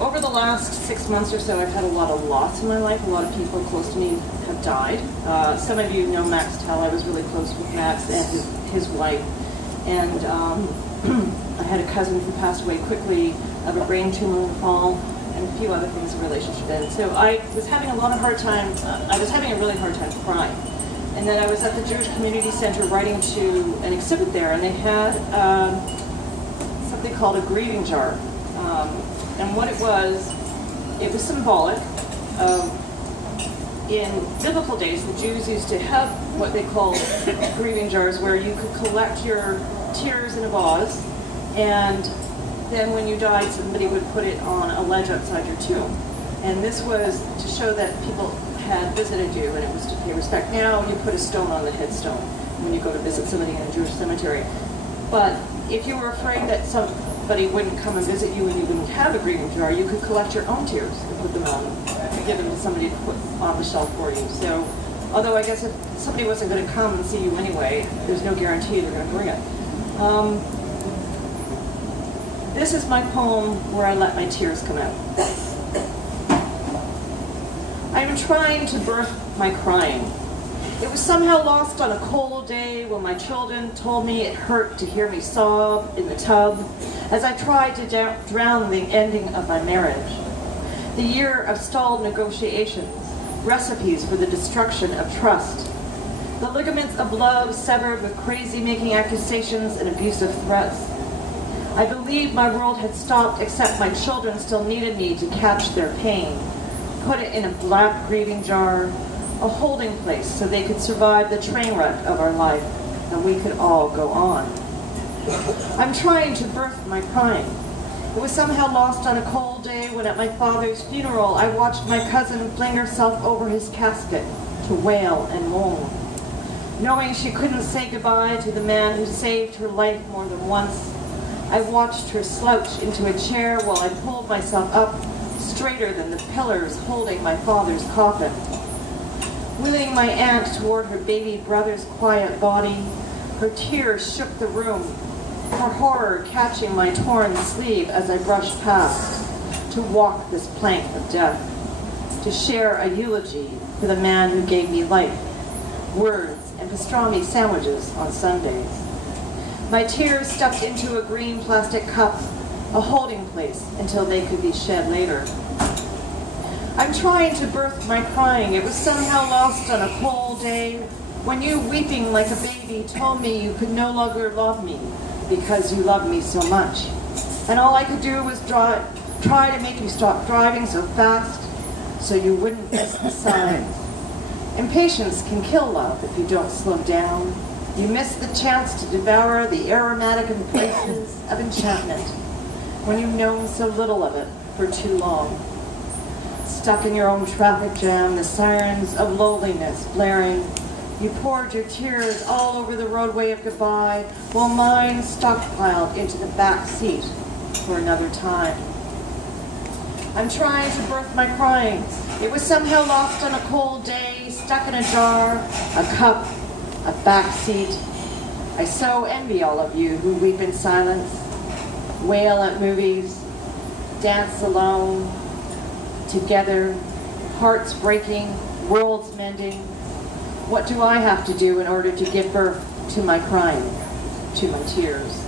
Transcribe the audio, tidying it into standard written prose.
Over the last 6 months or so, I've had a lot of loss in my life. A lot of people close to me have died. Some of you know Max Tell. I was really close with Max and his wife. And I had a cousin who passed away quickly of a brain tumor in the fall, and a few other things in relationship. And so I was having a really hard time crying. And then I was at the Jewish Community Center writing to an exhibit there, and they had something called a grieving jar. And what it was symbolic of, in biblical days, the Jews used to have what they called grieving jars, where you could collect your tears in a vase, and then when you died, somebody would put it on a ledge outside your tomb. And this was to show that people had visited you, and it was to pay respect. Now you put a stone on the headstone when you go to visit somebody in a Jewish cemetery. But if you were afraid that somebody wouldn't come and visit you and you wouldn't have a grieving jar, you could collect your own tears and put them on and give them to somebody to put on the shelf for you. So, although I guess if somebody wasn't going to come and see you anyway, there's no guarantee they're going to bring it. This is my poem where I let my tears come out. I am trying to birth my crying. It was somehow lost on a cold day when my children told me it hurt to hear me sob in the tub as I tried to drown the ending of my marriage. The year of stalled negotiations, recipes for the destruction of trust. The ligaments of love severed with crazy-making accusations and abusive threats. I believed my world had stopped, except my children still needed me to catch their pain, put it in a black grieving jar, a holding place so they could survive the train wreck of our life, and we could all go on. I'm trying to birth my crying. It was somehow lost on a cold day when at my father's funeral I watched my cousin fling herself over his casket to wail and moan. Knowing she couldn't say goodbye to the man who saved her life more than once, I watched her slouch into a chair while I pulled myself up straighter than the pillars holding my father's coffin. Wheeling my aunt toward her baby brother's quiet body, her tears shook the room, her horror catching my torn sleeve as I brushed past, to walk this plank of death, to share a eulogy for the man who gave me life, words and pastrami sandwiches on Sundays. My tears stuffed into a green plastic cup, a holding place until they could be shed later. I'm trying to birth my crying. It was somehow lost on a cold day when you, weeping like a baby, told me you could no longer love me because you loved me so much. And all I could do was try to make you stop driving so fast so you wouldn't miss the signs. Impatience can kill love if you don't slow down. You miss the chance to devour the aromatic embraces of enchantment when you've known so little of it for too long. Stuck in your own traffic jam, the sirens of loneliness blaring, you poured your tears all over the roadway of goodbye, while mine stockpiled into the back seat for another time. I'm trying to birth my crying. It was somehow lost on a cold day, stuck in a jar, a cup, a back seat. I so envy all of you who weep in silence, wail at movies, dance alone, together, hearts breaking, worlds mending. What do I have to do in order to give birth to my crying, to my tears?